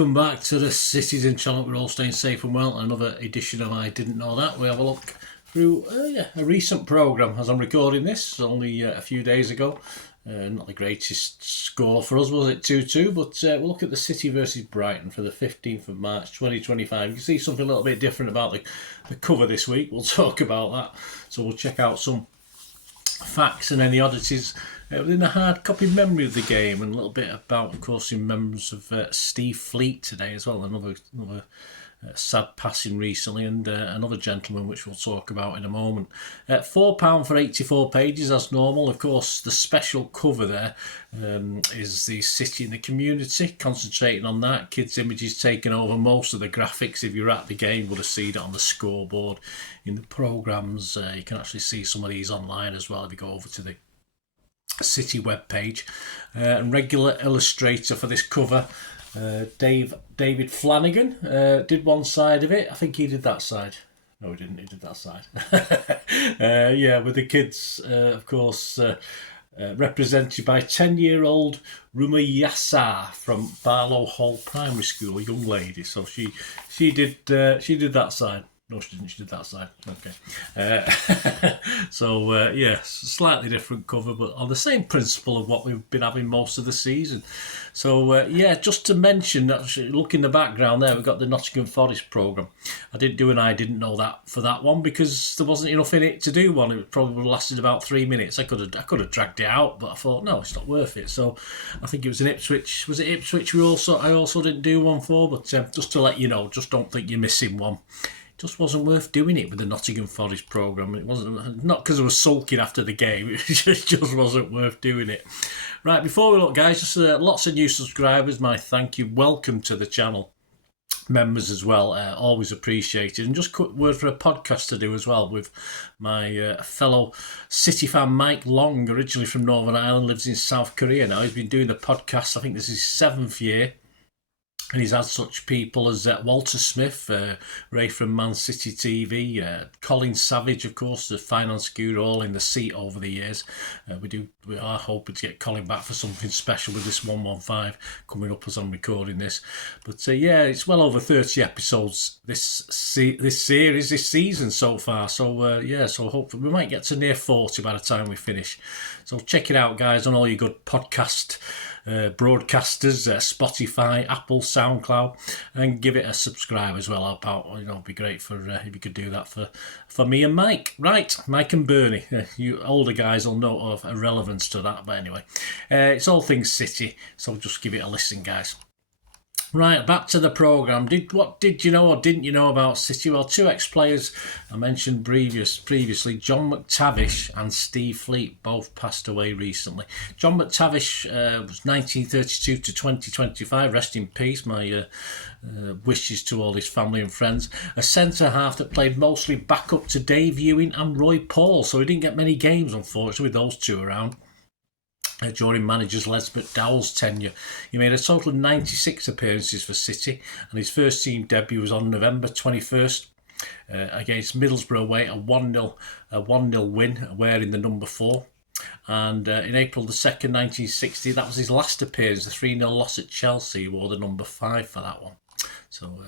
welcome back to the Cities in Challenge. We're all staying safe and well. Another edition of I Didn't Know That. We have a look through a recent programme as I'm recording this, only a few days ago. Not the greatest score for us, was it, 2-2? But we'll look at the City versus Brighton for the 15th of March 2025. You can see something a little bit different about the cover this week. We'll talk about that. So we'll check out some facts and any oddities within the hard copy memory of the game, and a little bit about, of course, in remembrance of Steve Fleet today as well. Another sad passing recently, and another gentleman which we'll talk about in a moment. £4 for 84 pages as normal. Of course, the special cover there is the city and the community, concentrating on that. Kids' images taking over most of the graphics. If you're at the game, you would have seen it on the scoreboard in the programmes. You can actually see some of these online as well if you go over to the City web page. And regular illustrator for this cover, David Flanagan, did one side of it. I think he did that side. No, he didn't. He did that side. With the kids, of course, represented by 10-year-old Rumayasa from Barlow Hall Primary School, a young lady. So she did that side. No, she didn't. She did that side. Okay. Slightly different cover, but on the same principle of what we've been having most of the season. So, just to mention, that, look in the background there, we've got the Nottingham Forest programme. I didn't know that for that one because there wasn't enough in it to do one. It probably lasted about 3 minutes. I could have dragged it out, but I thought, no, it's not worth it. So I think it was in Ipswich. Was it Ipswich I also didn't do one for? But just to let you know, just don't think you're missing one. Just wasn't worth doing it with the Nottingham Forest programme. It wasn't, not because I was sulking after the game, it just wasn't worth doing it. Right, before we look, guys, just lots of new subscribers, my thank you. Welcome to the channel. Members as well, always appreciated. And just quick word for a podcast to do as well with my fellow City fan Mike Long, originally from Northern Ireland, lives in South Korea now. He's been doing the podcast, I think this is his 7th year. And he's had such people as Walter Smith, Ray from Man City TV, Colin Savage, of course, the finance guru, all in the seat over the years. We are hoping to get Colin back for something special with this 115 coming up as I'm recording this. But it's well over 30 episodes this season so far. So so hopefully we might get to near 40 by the time we finish. So check it out, guys, on all your good podcast broadcasters, Spotify, Apple, SoundCloud, and give it a subscribe as well. It'd be great for if you could do that for me and Mike. Right, Mike and Bernie. You older guys will know of a relevance to that, but anyway, it's all things City, so just give it a listen, guys. Right, back to the programme. What did you know or didn't you know about City? Well, two ex-players I mentioned previously, John McTavish and Steve Fleet, both passed away recently. John McTavish was 1932 to 2025. Rest in peace. My wishes to all his family and friends. A centre-half that played mostly back up to Dave Ewing and Roy Paul, so he didn't get many games, unfortunately, with those two around. During managers Les McDowell's tenure, he made a total of 96 appearances for City, and his first team debut was on November 21st against Middlesbrough away, a 1-0 win, wearing the number 4. And in April the 2nd, 1960, that was his last appearance, a 3-0 loss at Chelsea. He wore the number 5 for that one. So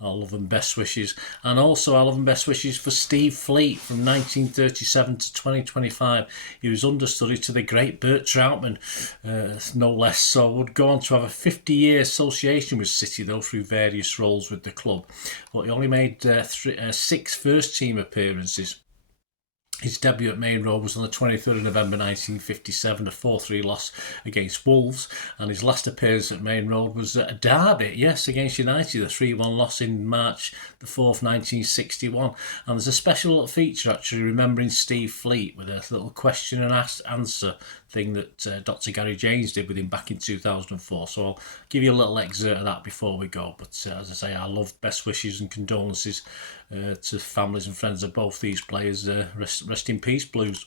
our love and best wishes. And also our love and best wishes for Steve Fleet from 1937 to 2025. He was understudy to the great Bert Troutman, no less. So would go on to have a 50-year association with City, though, through various roles with the club. But he only made 6 first-team appearances. His debut at Main Road was on the 23rd of November 1957, a 4-3 loss against Wolves, and his last appearance at Main Road was at a derby, yes, against United, a 3-1 loss in March the 4th, 1961. And there's a special little feature, actually, remembering Steve Fleet with a little question and answer thing that Dr. Gary James did with him back in 2004. So I'll give you a little excerpt of that before we go. But as I say, I love best wishes and condolences to families and friends of both these players. Rest in peace, Blues.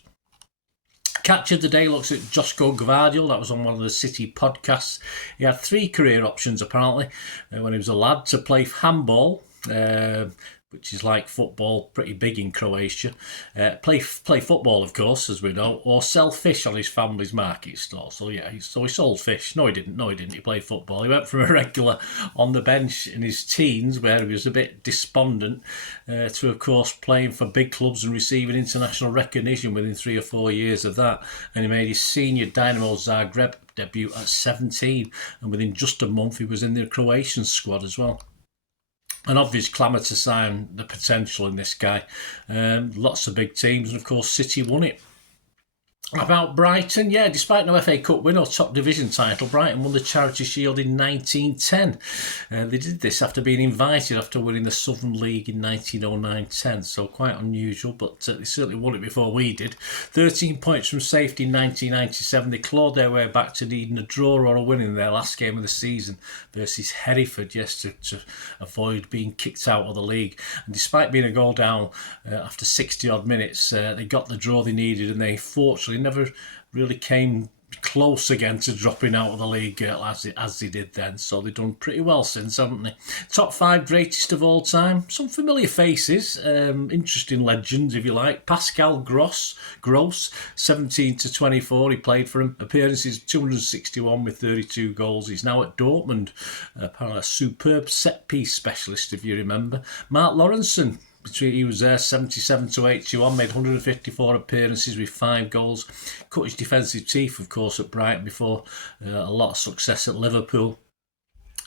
Catch of the day looks at Josko Gvardiol. That was on one of the City podcasts. He had 3 career options, apparently, when he was a lad: to play handball, which is like football, pretty big in Croatia. Play football, of course, as we know, or sell fish on his family's market store. So yeah, he sold fish. No, he didn't. He played football. He went from a regular on the bench in his teens, where he was a bit despondent, to, of course, playing for big clubs and receiving international recognition within 3 or 4 years of that. And he made his senior Dynamo Zagreb debut at 17, and within just a month he was in the Croatian squad as well. An obvious clamour to sign the potential in this guy. Lots of big teams, and of course City won it. About Brighton, yeah, despite no FA Cup win or top division title, Brighton won the Charity Shield in 1910. They did this after being invited after winning the Southern League in 1909-10, so quite unusual, but they certainly won it before we did. 13 points from safety in 1997. They clawed their way back to needing a draw or a win in their last game of the season versus Hereford, yes, to avoid being kicked out of the league. And despite being a goal down after 60-odd minutes, they got the draw they needed, and they fortunately never really came close again to dropping out of the league as they did then. So they've done pretty well since, haven't they? Top 5 greatest of all time. Some familiar faces, interesting legends, if you like. Pascal Gross, 17 to 24. He played for him. Appearances 261 with 32 goals. He's now at Dortmund. Apparently a superb set-piece specialist, if you remember. Marc Lawrenson. He was there 77 to 81, made 154 appearances with 5 goals. Cut his defensive teeth, of course, at Brighton before a lot of success at Liverpool.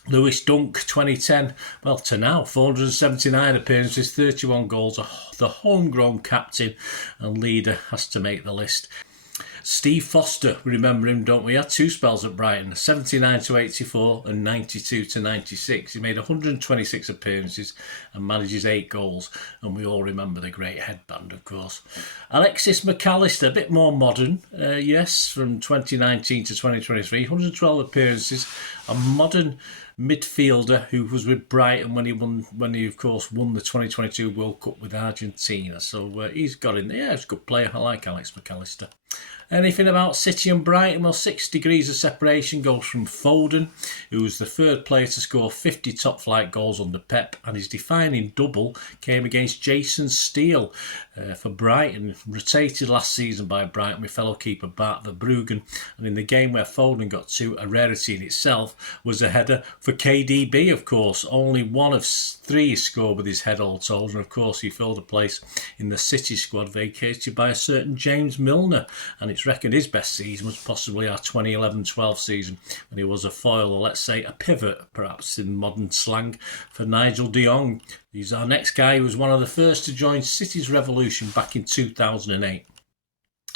Lewis Dunk, 2010, well, to now, 479 appearances, 31 goals. The homegrown captain and leader has to make the list. Steve Foster, we remember him, don't we? He had 2 spells at Brighton, 79 to 84 and 92 to 96. He made 126 appearances and manages 8 goals. And we all remember the great Headband, of course. Alexis McAllister, a bit more modern, yes, from 2019 to 2023, 112 appearances. A modern midfielder who was with Brighton when he of course won the 2022 World Cup with Argentina. So he's got in there. Yeah, he's a good player. I like Alex McAllister. Anything about City and Brighton? Well, 6 degrees of separation goes from Foden, who was the 3rd player to score 50 top-flight goals under Pep, and his defining double came against Jason Steele for Brighton, rotated last season by Brighton with fellow keeper Bart Verbruggen, and in the game where Foden got 2, a rarity in itself, was a header for KDB, of course. Only 1 of 3 scored with his head all told, and of course he filled a place in the City squad vacated by a certain James Milner, and it's reckoned his best season was possibly our 2011-12 season when he was a foil, or let's say a pivot, perhaps in modern slang, for Nigel de Jong. He's our next guy, who was one of the first to join City's revolution back in 2008.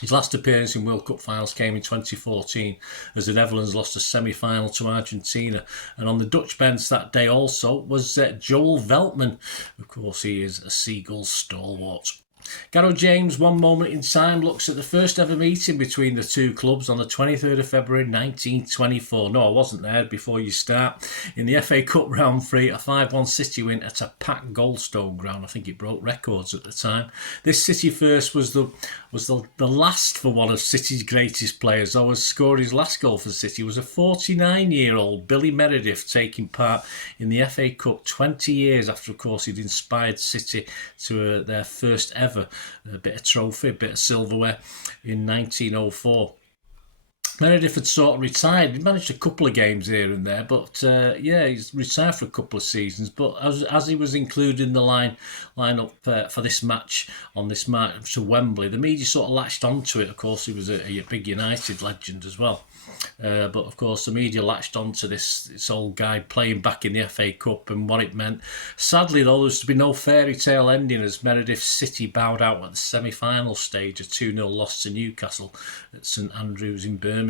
His last appearance in World Cup finals came in 2014 as the Netherlands lost a semi-final to Argentina. And on the Dutch bench that day also was Joel Veltman. Of course, he is a Seagulls stalwart. Gareth James, One Moment in Time, looks at the first ever meeting between the two clubs on the 23rd of February 1924. No, I wasn't there before you start. In the FA Cup round 3, a 5-1 City win at a packed Goldstone ground. I think it broke records at the time. This City first was the last for one of City's greatest players. Though has scored his last goal for City was a 49-year-old Billy Meredith, taking part in the FA Cup 20 years after, of course, he'd inspired City to their first ever a bit of trophy, a bit of silverware in 1904. Meredith had sort of retired. He managed a couple of games here and there, but he's retired for a couple of seasons. But as he was included in the lineup for this match, on this march to Wembley, the media sort of latched onto it. Of course, he was a big United legend as well. But of course, the media latched onto this old guy playing back in the FA Cup and what it meant. Sadly, though, there's to be no fairy tale ending as Meredith City bowed out at the semi-final stage, a 2-0 loss to Newcastle at St Andrews in Birmingham.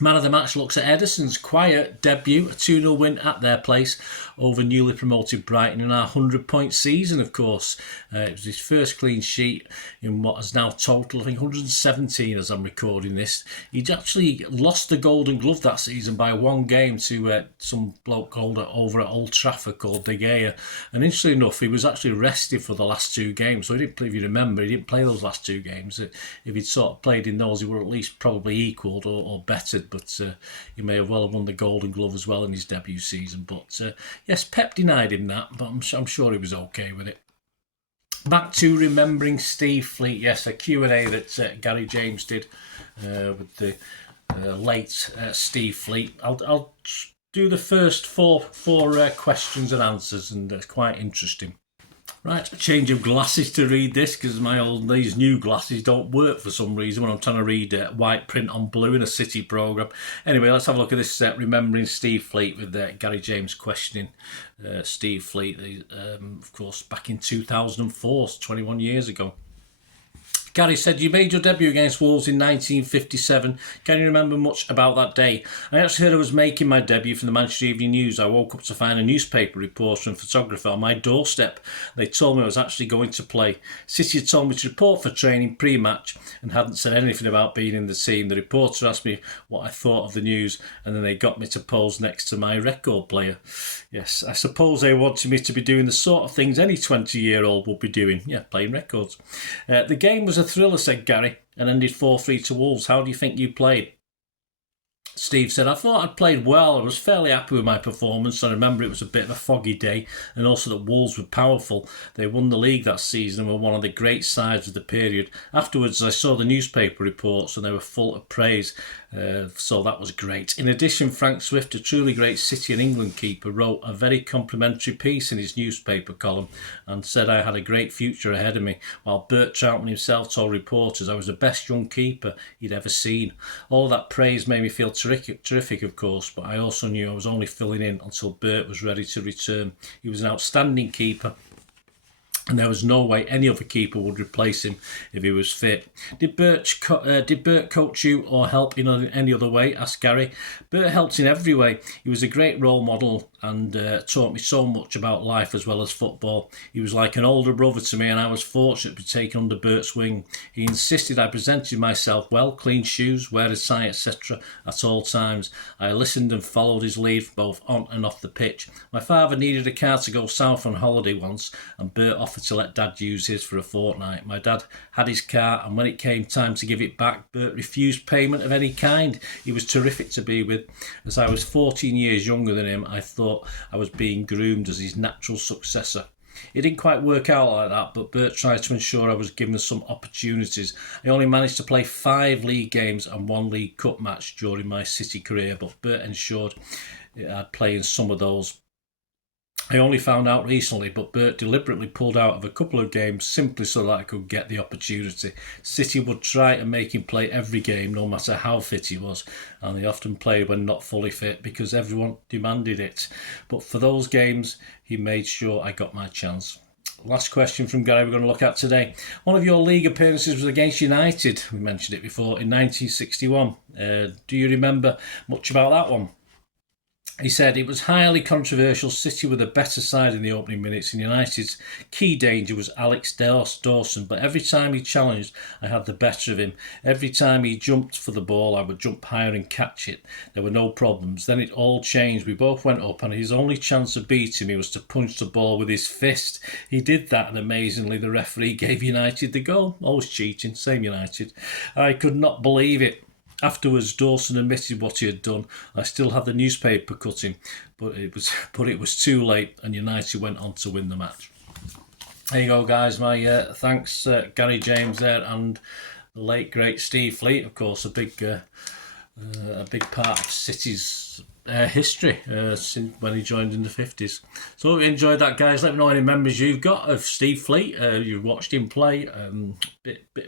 Man of the match looks at Ederson's quiet debut, a 2-0 win at their place over newly promoted Brighton in our 100-point season, of course. It was his first clean sheet in what has now totaled, I think, 117 as I'm recording this. He'd actually lost the Golden Glove that season by 1 game to some bloke over at Old Trafford called De Gea. And interestingly enough, he was actually rested for the last 2 games. So he didn't play, if you remember, he didn't play those last 2 games. If he'd sort of played in those, he would at least probably equalled or bettered United, but he may have well have won the Golden Glove as well in his debut season. But yes, Pep denied him that, but I'm sure he was okay with it. Back to remembering Steve Fleet. Yes, a Q&A that Gary James did with the late Steve Fleet. I'll do the first four questions and answers, and it's quite interesting. Right, a change of glasses to read this because these new glasses don't work for some reason when I'm trying to read white print on blue in a City programme. Anyway, let's have a look at this remembering Steve Fleet with Gary James questioning Steve Fleet, of course, back in 2004, 21 years ago. Gary said, you made your debut against Wolves in 1957. Can you remember much about that day? I actually heard I was making my debut from the Manchester Evening News. I woke up to find a newspaper reporter and photographer on my doorstep. They told me I was actually going to play. City had told me to report for training pre-match and hadn't said anything about being in the team. The reporter asked me what I thought of the news, and then they got me to pose next to my record player. Yes, I suppose they wanted me to be doing the sort of things any 20-year-old would be doing. Yeah, playing records. The game was a thriller, said Gary, and ended 4-3 to Wolves. How do you think you played? Steve said, I thought I'd played well. I was fairly happy with my performance. I remember it was a bit of a foggy day, and also that Wolves were powerful. They won the league that season and were one of the great sides of the period. Afterwards, I saw the newspaper reports and they were full of praise. So that was great. In addition, Frank Swift, a truly great City and England keeper, wrote a very complimentary piece in his newspaper column and said I had a great future ahead of me, while Bert Troutman himself told reporters I was the best young keeper he'd ever seen. All that praise made me feel terrific, of course, but I also knew I was only filling in until Bert was ready to return. He was an outstanding keeper, and there was no way any other keeper would replace him if he was fit. Did Bert coach you or help in any other way? Asked Gary. Bert helped in every way. He was a great role model and taught me so much about life as well as football. He was like an older brother to me, and I was fortunate to be taken under Bert's wing. He insisted I presented myself well, clean shoes, wear a tie, etc. at all times. I listened and followed his lead both on and off the pitch. My father needed a car to go south on holiday once, and Bert offered to let Dad use his for a fortnight. My dad had his car, and when it came time to give it back, Bert refused payment of any kind. He was terrific to be with. As I was 14 years younger than him, I thought I was being groomed as his natural successor. It didn't quite work out like that, but Bert tried to ensure I was given some opportunities. I only managed to play 5 league games and 1 League Cup match during my City career, but Bert ensured I'd play in some of those. I only found out recently, but Bert deliberately pulled out of a couple of games simply so that I could get the opportunity. City would try to make him play every game, no matter how fit he was, and he often played when not fully fit because everyone demanded it. But for those games, he made sure I got my chance. Last question from Gary we're going to look at today. One of your league appearances was against United. We mentioned it before, in 1961. Do you remember much about that one? He said it was highly controversial. City were the better side in the opening minutes, and United's key danger was Alex Dawson. But every time he challenged, I had the better of him. Every time he jumped for the ball, I would jump higher and catch it. There were no problems. Then it all changed. We both went up, and his only chance of beating me was to punch the ball with his fist. He did that, and amazingly, the referee gave United the goal. Always cheating, same United. I could not believe it. Afterwards, Dawson admitted what he had done. I still have the newspaper cutting, but it was too late, and United went on to win the match. There you go, guys. My thanks, Gary James there, and the late great Steve Fleet, of course, a big part of City's history since when he joined in the 50s. So if you enjoyed that, guys, let me know any memories you've got of Steve Fleet. You've watched him play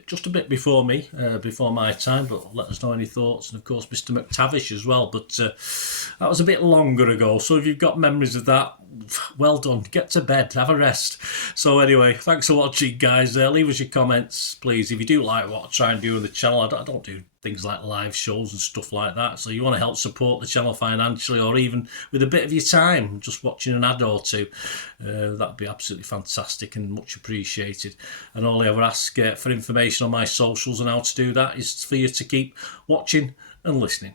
just a bit before me, before my time, but let us know any thoughts. And of course Mr. McTavish as well, but that was a bit longer ago, so if you've got memories of that, well done. Get to bed, have a rest. So anyway, thanks for watching, guys. Leave us your comments, please. If you do like what I try and do on the channel, I don't do things like live shows and stuff like that, so you want to help support the channel financially or even with a bit of your time, just watching an ad or two, that'd be absolutely fantastic and much appreciated. And all I ever ask for information on my socials and how to do that is for you to keep watching and listening.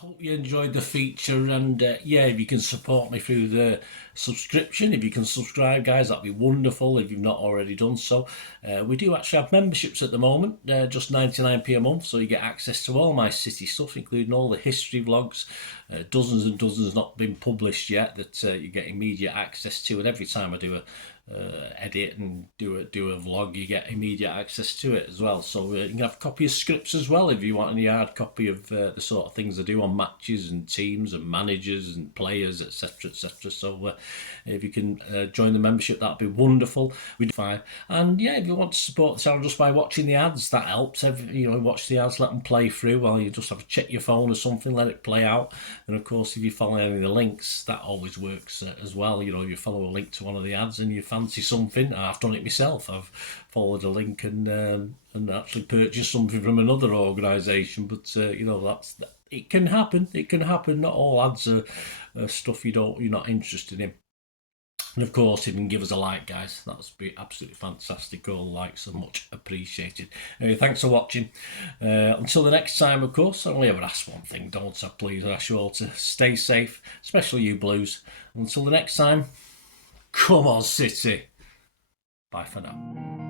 hope you enjoyed the feature, and yeah, if you can support me through the subscription, if you can subscribe, guys, that'd be wonderful if you've not already done so. We do actually have memberships at the moment, just 99p a month, so you get access to all my City stuff, including all the history vlogs, dozens and dozens not been published yet that you get immediate access to, and every time I do a edit and do a vlog, you get immediate access to it as well. So you can have a copy of scripts as well if you want any hard copy of the sort of things I do on matches and teams and managers and players, etc, etc. So if you can join the membership, that'd be wonderful. We do fine. And yeah, if you want to support the channel just by watching the ads, that helps. You know, watch the ads, let them play through while you just have to check your phone or something, let it play out. And of course, if you follow any of the links, that always works as well. You know, if you follow a link to one of the ads and you fancy something, I've done it myself. I've followed a link and actually purchased something from another organisation. But you know, it can happen. It can happen. Not all ads are stuff you're not interested in. And of course, if you can give us a like, guys, that would be absolutely fantastic. All likes are much appreciated. Anyway, thanks for watching. Until the next time, of course, I only ever ask one thing, don't I? Please, I ask you all to stay safe, especially you Blues. Until the next time, come on, City. Bye for now.